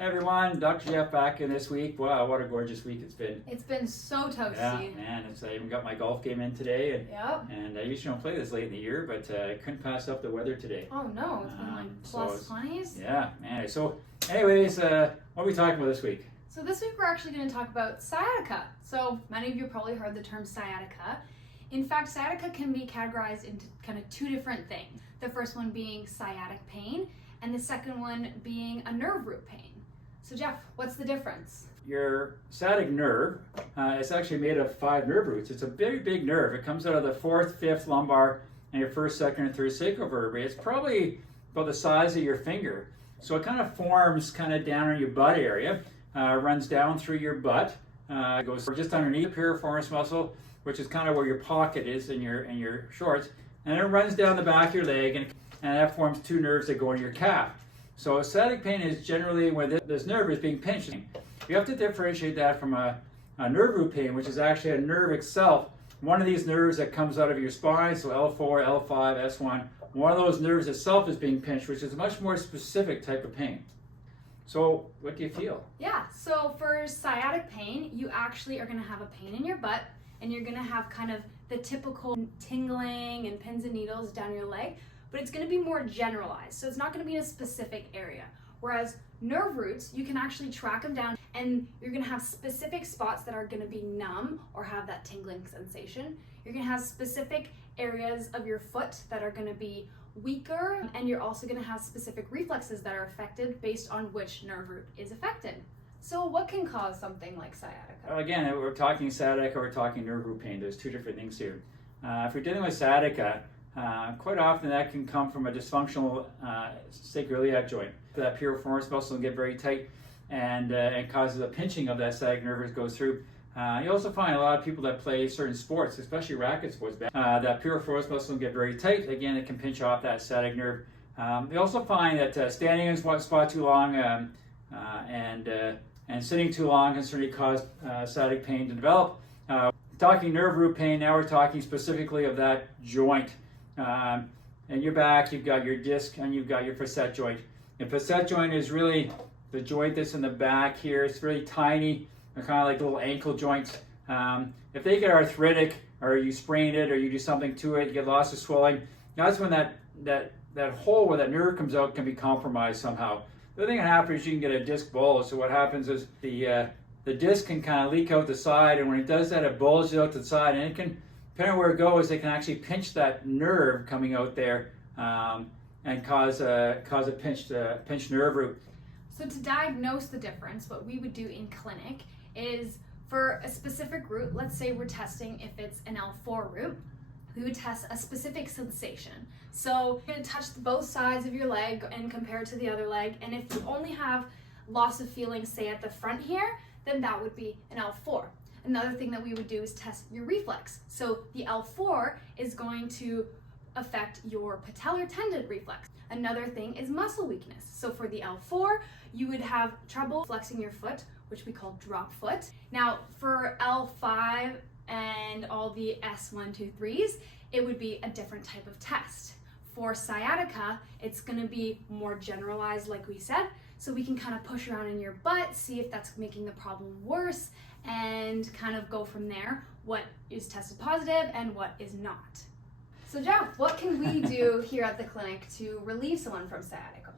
Hey everyone, Dr. Jeff back in this week. Wow, what a gorgeous week it's been. It's been so toasty. Yeah, man, I even got my golf game in today, and I usually don't play this late in the year, but I couldn't pass up the weather today. Oh no, it's been like plus 20s. Yeah, man. So, anyways, what are we talking about this week? So this week we're actually going to talk about sciatica. So many of you probably heard the term sciatica. In fact, sciatica can be categorized into kind of two different things. The first one being sciatic pain, and the second one being a nerve root pain. So Jeff, what's the difference? Your sciatic nerve is actually made of 5 nerve roots. It's a very big nerve. It comes out of the 4th, 5th lumbar and your 1st, 2nd, and 3rd sacral vertebrae. It's probably about the size of your finger. So it kind of forms kind of down in your butt area, runs down through your butt, goes just underneath the piriformis muscle, which is kind of where your pocket is in your shorts, and it runs down the back of your leg, and that forms 2 nerves that go in your calf. So sciatic pain is generally when this nerve is being pinched. You have to differentiate that from a nerve root pain, which is actually a nerve itself. One of these nerves that comes out of your spine, so L4, L5, S1, one of those nerves itself is being pinched, which is a much more specific type of pain. So what do you feel? Yeah, so for sciatic pain, you actually are going to have a pain in your butt, and you're going to have kind of the typical tingling and pins and needles down your leg, but it's going to be more generalized. So it's not going to be in a specific area. Whereas nerve roots, you can actually track them down, and you're going to have specific spots that are going to be numb or have that tingling sensation. You're going to have specific areas of your foot that are going to be weaker, and you're also going to have specific reflexes that are affected based on which nerve root is affected. So what can cause something like sciatica? Again, we're talking sciatica or we're talking nerve root pain. There's 2 different things here. If you're dealing with sciatica, quite often that can come from a dysfunctional sacroiliac joint. That piriformis muscle can get very tight, and it causes a pinching of that sciatic nerve as it goes through. You also find a lot of people that play certain sports, especially racket sports, that piriformis muscle can get very tight. Again, it can pinch off that sciatic nerve. You also find that standing in one spot too long and sitting too long can certainly cause sciatic pain to develop. Talking nerve root pain, now we're talking specifically of that joint. In your back, you've got your disc and you've got your facet joint. The facet joint is really the joint that's in the back here. It's really tiny. They're kind of like little ankle joints. If they get arthritic, or you sprain it, or you do something to it, you get lots of swelling, that's when that hole where that nerve comes out can be compromised somehow. The other thing that happens is you can get a disc bulge. So what happens is the disc can kind of leak out the side, and when it does that, it bulges out to the side, and it can, depending on where it goes, it can actually pinch that nerve coming out there and cause a pinched nerve root. So to diagnose the difference, what we would do in clinic is for a specific root, let's say we're testing if it's an L4 root, we would test a specific sensation. So you're going to touch both sides of your leg and compare it to the other leg, and if you only have loss of feeling, say at the front here, then that would be an L4. Another thing that we would do is test your reflex. So the L4 is going to affect your patellar tendon reflex. Another thing is muscle weakness. So for the L4, you would have trouble flexing your foot, which we call drop foot. Now for L5 and all the S1, 2, 3s, it would be a different type of test. For sciatica, it's going to be more generalized, like we said, so we can kind of push around in your butt, see if that's making the problem worse, and kind of go from there, what is tested positive and what is not. So Jeff, what can we do here at the clinic to relieve someone from sciatica?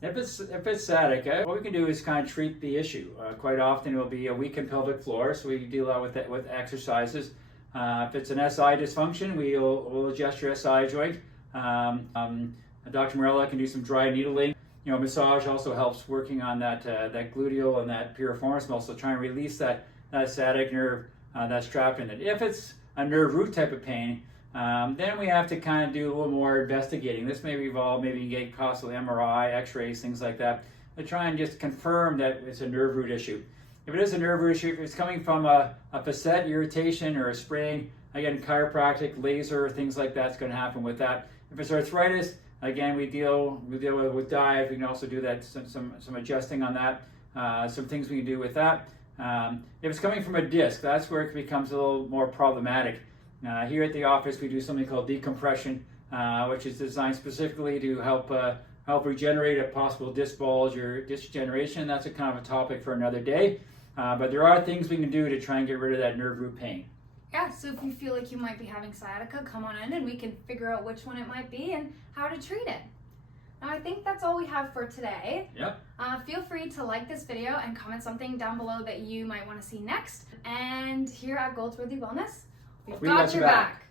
If it's sciatica, what we can do is kind of treat the issue. Quite often it will be a weakened pelvic floor, so we deal out with that with exercises. If it's an SI dysfunction, we'll adjust your SI joint. Dr. Morella can do some dry needling. Massage also helps working on that gluteal and that piriformis muscle, trying to release that sciatic nerve that's trapped in it. If it's a nerve root type of pain, then we have to kind of do a little more investigating. This may involve maybe getting possibly MRI, X-rays, things like that, to try and just confirm that it's a nerve root issue. If it is a nerve root issue, if it's coming from a facet irritation or a sprain, again, chiropractic, laser, things like that's going to happen with that. If it's arthritis, again, we deal with diet. We can also do that, some adjusting on that, some things we can do with that. If it's coming from a disc, that's where it becomes a little more problematic. Here at the office, we do something called decompression, which is designed specifically to help help regenerate a possible disc bulge or disc degeneration. That's a kind of a topic for another day. But there are things we can do to try and get rid of that nerve root pain. Yeah, so if you feel like you might be having sciatica, come on in and we can figure out which one it might be and how to treat it. Now, I think that's all we have for today. Yep. Feel free to like this video and comment something down below that you might want to see next. And here at Goldsworthy Wellness, we've got your back.